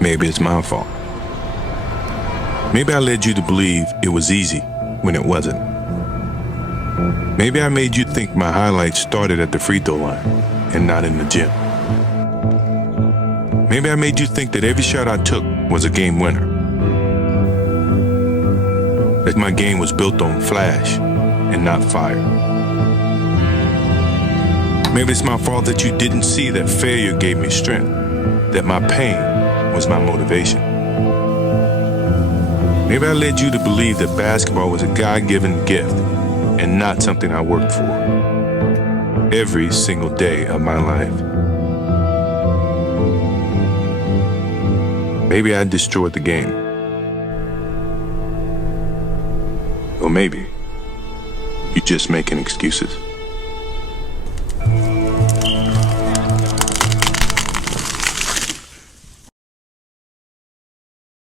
Maybe it's my fault. Maybe I led you to believe it was easy when it wasn't. Maybe I made you think my highlights started at the free throw line and not in the gym. Maybe I made you think that every shot I took was a game winner. That my game was built on flash and not fire. Maybe it's my fault that you didn't see that failure gave me strength, that my pain was my motivation. Maybe I led you to believe that basketball was a God-given gift and not something I worked for every single day of my life. Maybe I destroyed the game. Or maybe you're just making excuses.